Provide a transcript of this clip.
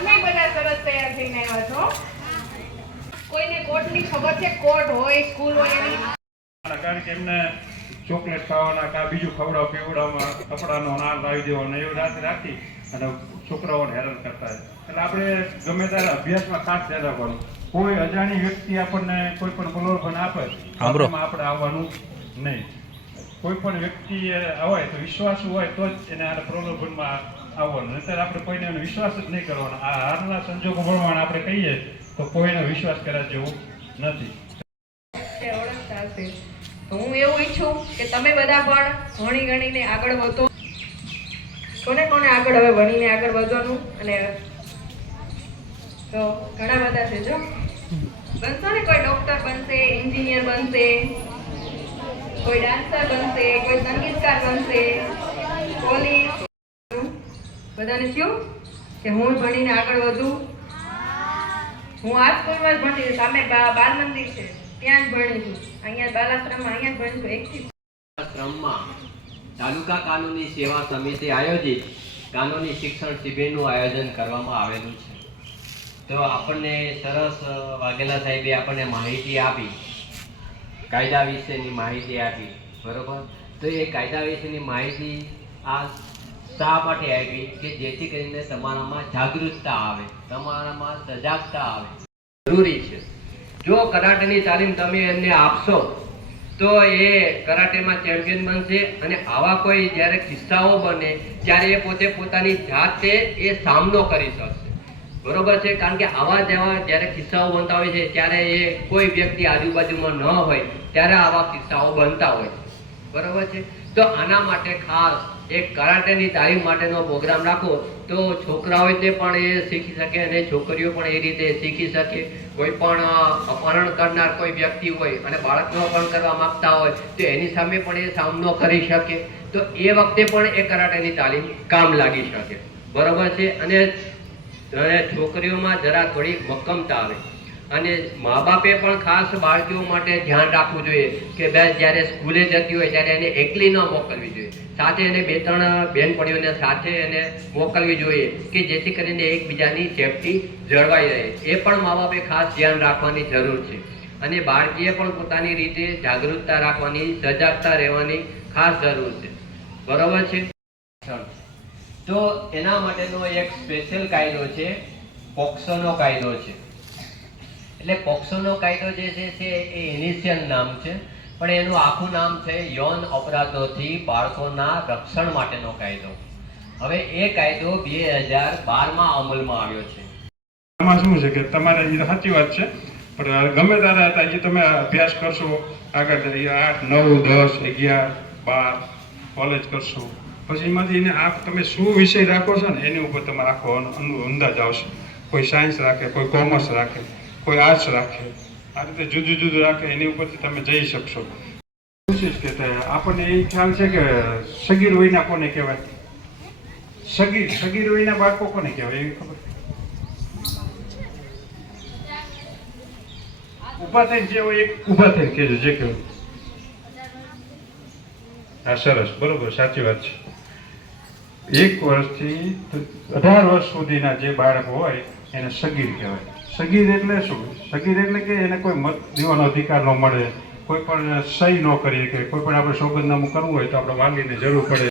તમે બધા સરસ તૈયાર થઈને આવ્યા છો કોઈને કોટની ખબર છે કોટ હોય સ્કૂલ હોય એની કારણ કે એમને ચોકલેટ ખાવાના કા બીજું ખવડાવ પીવડાવવા કપડાનો નાર લાવી દેવાનો એવું રાત રાખી અને છોકરાઓને હેરાન કરતા હોય. એટલે આપણે ગમે ત્યારે અભ્યાસમાં ખાસ ધ્યાન રાખવાનું કોઈ અજાણી વ્યક્તિ આપણને કોઈ પણ પ્રલોભન આપે. આપણે આવવાનું નહીં કોઈ પણ વ્યક્તિ હોય તો વિશ્વાસ હોય તો જ એને આ પ્રલોભનમાં આવવાનું નહીંતર આપણે કોઈને વિશ્વાસ જ નહીં કરવાનો. આ હારના સંજોગો પ્રમાણે આપણે કહીએ તો કોઈનો વિશ્વાસ કર્યા જેવું નથી. તો હું એવું ઈચ્છું કે તમે બધા પણ ભણી ગણીને આગળ વધો. કોને કોને આગળ હવે ભણીને આગળ વધવાનું? અને તો ઘણા બધા છે, જો. બનશો ને કોઈ ડોક્ટર બનશે એન્જિનિયર બનશે, કોઈ ડાન્સર બનશે, કોઈ સંગીતકાર બનશે પોલીસ બધાને કહ્યું કે હું ભણીને આગળ વધું? હું આ સ્કૂલમાં જ ભણતી. સામે બાલ મંદિર છે. ત્યાં જ ભણી છું અહીંયા બાલાશ્રમમાં અહીંયા જ ભણી છું એકથી આશ્રમમાં તાલુકા કાનૂની સેવા સમિતિ આયોજિત કાનૂની શિક્ષણ શિબિરનું આયોજન કરવામાં આવેલું છે. તો આપણને સરસ વાઘેલા સાહેબે આપણને માહિતી આપી. કાયદા વિશેની માહિતી આપી. બરોબર? તો એ કાયદા વિશેની માહિતી આ શા માટે આવી? કે જેથી કરીને તમારામાં જાગૃતતા આવે, તમારામાં સજાગતા આવે. જરૂરી છે. જો કરાટેની તાલીમ તમે એમને આપશો, તો એ કરાટેમાં ચેમ્પિયન બનશે અને આવા કોઈ જ્યારે કિસ્સાઓ બને, ત્યારે એ પોતે પોતાની જાતે એ સામનો કરી શકશે. બરોબર છે? કારણ કે આવા જેવા જ્યારે કિસ્સાઓ બનતા હોય છે, ત્યારે એ કોઈ વ્યક્તિ આજુબાજુમાં ન હોય, ત્યારે આવા કિસ્સાઓ બનતા હોય છે. બરોબર છે? તો આના માટે ખાસ એક કરાટેની તાલીમ માટેનો પ્રોગ્રામ રાખો, તો છોકરાઓએ તે પણ એ શીખી શકે અને છોકરીઓ પણ એ રીતે શીખી શકે. કોઈ પણ અપહરણ કરનાર કોઈ વ્યક્તિ હોય અને બાળકનો અપહરણ કરવા માગતા હોય, તો એની સામે પણ એ સામનો કરી શકે. તો એ વખતે પણ એ કરાટેની તાલીમ કામ લાગી શકે. બરાબર છે? અને છોકરીઓમાં જરા થોડી મક્કમતા આવે. અને મા બાપે પણ ખાસ બાળકીઓ માટે ધ્યાન રાખવું જોઈએ કે બે જ્યારે સ્કૂલે જતી હોય ત્યારે એને એકલી ન મોકલવી જોઈએ. સાથે એને બે ત્રણ બહેનપણીઓને સાથે એને મોકલવી જોઈએ કે જેથી કરીને એકબીજાની સેફટી જળવાઈ રહે. એ પણ મા બાપે ખાસ ધ્યાન રાખવાની જરૂર છે. અને બાળકીએ પણ પોતાની રીતે જાગૃતતા રાખવાની, સજાગતા રહેવાની ખાસ જરૂર છે. બરોબર છે? તો એના માટેનો એક સ્પેશિયલ કાયદો છે, પોક્સોનો કાયદો છે. એટલે પોક્સોનો કાયદો જે છે એ ઇનિશિયલ નામ છે. પણ એનું આખું નામ છે યૌન અપરાધોથી બાળકોના રક્ષણ માટેનો કાયદો. હવે એ કાયદો બે હજાર બારમાં અમલમાં આવ્યો છે. આમાં શું છે કે તમારે એ સાચી વાત છે, પણ ગમે ત્યારે હતા એ તમે અભ્યાસ કરશો, આગળ આઠ, નવ, દસ, અગિયાર, બાર, કોલેજ કરશો. પછી એમાંથી એને આ તમે શું વિષય રાખો છો ને, એની ઉપર તમારે આખો અંદાજ આવશે. કોઈ સાયન્સ રાખે, કોઈ કોમર્સ રાખે. કોઈ આશ રાખે. આ રીતે જુદું જુદું રાખે, એની ઉપરથી તમે જઈ શકશો. કોશિશ કે આપણને એ ખ્યાલ છે કે સગીર વયના કોને કહેવાય? સગીર સગીર વયના બાળકો કોને કહેવાય? એવી ખબર? ઊભા થઈને જે હોય એક ઊભા થઈને કહેજો, જે કહેવું. હા, સરસ. બરોબર, સાચી વાત છે. એક વર્ષથી અઢાર વર્ષ સુધીના જે બાળક હોય, એને સગીર કહેવાય. સગીર એટલે શું? સગીર એટલે કે એને કોઈ મત, દેવાનો અધિકાર ન મળે, કોઈ પણ સહી ન કરીએ કે કોઈ પણ આપણે સોગંદનામું કરવું હોય તો આપણે માંગીને જરૂર પડે.